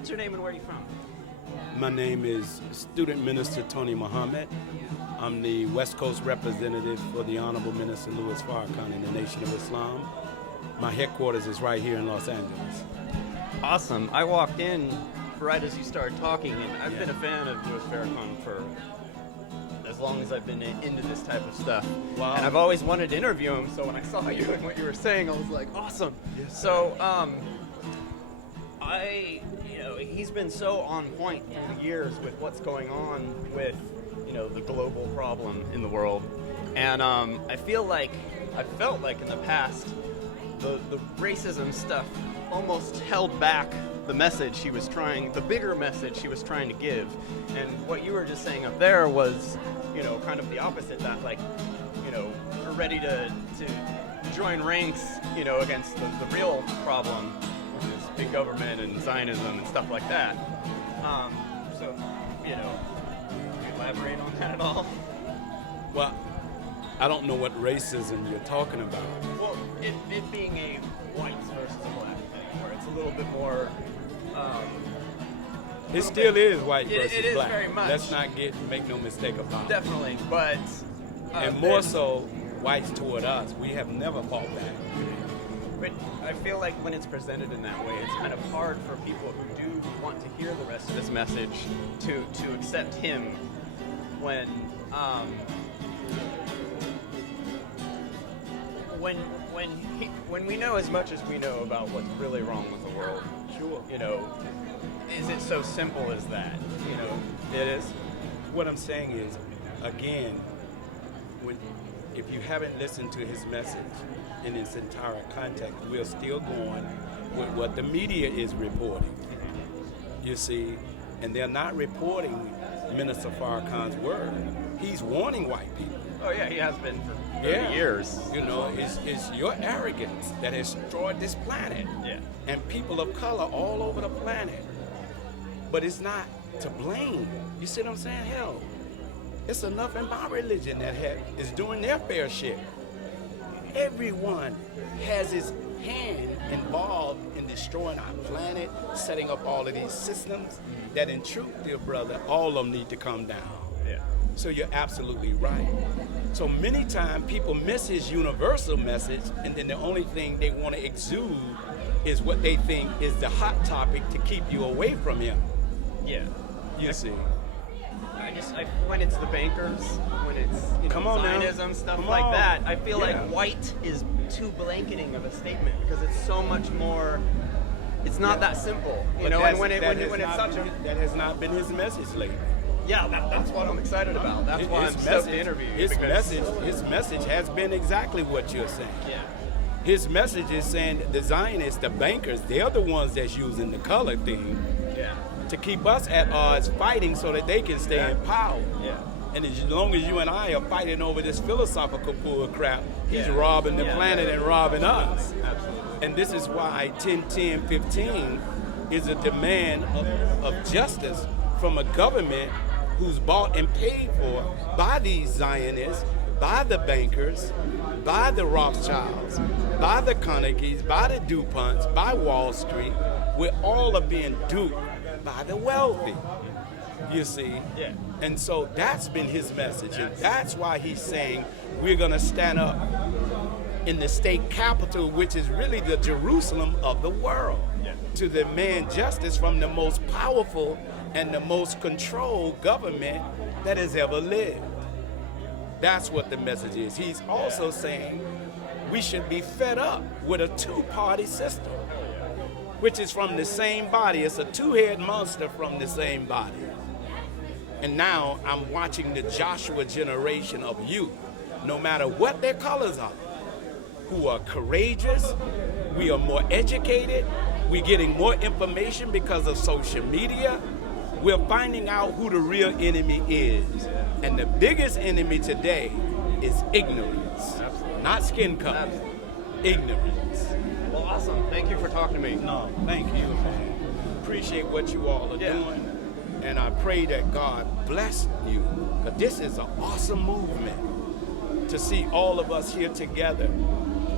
What's your name and where are you from? My name is Student Minister Tony Muhammad. I'm the West Coast representative for the Honorable Minister Luis Farrakhan in the Nation of Islam. My headquarters is right here in Los Angeles. Awesome. I walked in right as you started talking, and I've been a fan of Luis Farrakhan for as long as I've been into this type of stuff. Wow. And I've always wanted to interview him, so when I saw you and what you were saying, I was like, awesome. Yes. So, he's been so on point through the years with what's going on with, the global problem in the world. And I felt like in the past, the racism stuff almost held back the bigger message he was trying to give. And what you were just saying up there was, kind of the opposite, that we're ready to join ranks, against the real problem, which is big government and Zionism and stuff like that. So, can you elaborate on that at all? Well, I don't know what racism you're talking about. Well, it being a whites versus black thing, where it's a little bit more. It still is white versus it is black. very much. Let's not make no mistake about it. Definitely, but. And more so, whites toward us. We have never fought back. But I feel like when it's presented in that way, it's kind of hard for people who do want to hear the rest of this message to accept him when we know as much as we know about what's really wrong with the world. Sure. Is it so simple as that? It is. What I'm saying is, again, if you haven't listened to his message in its entire context, we're still going with what the media is reporting. You see, and they're not reporting Minister Farrakhan's word. He's warning white people. Oh yeah, he has been for 30 years. It's your arrogance that has destroyed this planet. Yeah. And people of color all over the planet. But it's not to blame. You see what I'm saying? Hell, it's enough in my religion that is doing their fair share. Everyone has his hand involved in destroying our planet, setting up all of these systems that in truth, dear brother, all of them need to come down. Yeah. So you're absolutely right. So many times people miss his universal message, and then the only thing they want to exude is what they think is the hot topic to keep you away from him. Yeah. You see. When it's the bankers, when it's Zionism, stuff like that, I feel like white is too blanketing of a statement because it's so much more. It's not that simple, and when it's such a that has not been his message lately. Yeah, that's what I'm excited about. That's why I'm stoked to interview you. His message has been exactly what you're saying. Yeah. His message is saying the Zionists, the bankers, they're the ones that's using the color thing. Yeah. To keep us at odds fighting so that they can stay in power. Yeah. And as long as you and I are fighting over this philosophical bull crap, he's robbing the planet and robbing us. Absolutely. And this is why 10-10-15 is a demand of justice from a government who's bought and paid for by these Zionists, by the bankers, by the Rothschilds, by the Carnegies, by the DuPonts, by Wall Street. We're all are being duped by the wealthy, you see. Yeah. And so that's been his message, and that's why he's saying we're going to stand up in the state capital, which is really the Jerusalem of the world, to demand justice from the most powerful and the most controlled government that has ever lived. That's what the message is. He's also saying we should be fed up with a two-party system, which is from the same body. It's a two-headed monster from the same body. And now I'm watching the Joshua generation of youth, no matter what their colors are, who are courageous, we are more educated, we're getting more information because of social media, we're finding out who the real enemy is. And the biggest enemy today is ignorance, not skin color, ignorance. Well, awesome. Thank you for talking to me. No, thank you, man. Appreciate what you all are doing. And I pray that God bless you. Because this is an awesome movement to see all of us here together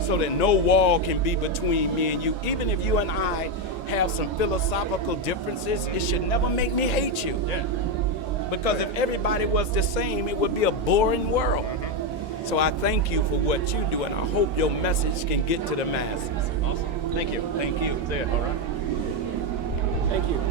so that no wall can be between me and you. Even if you and I have some philosophical differences, it should never make me hate you. Yeah. Because if everybody was the same, it would be a boring world. So I thank you for what you do, and I hope your message can get to the masses. Awesome. Thank you. Thank you. See ya. All right. Thank you.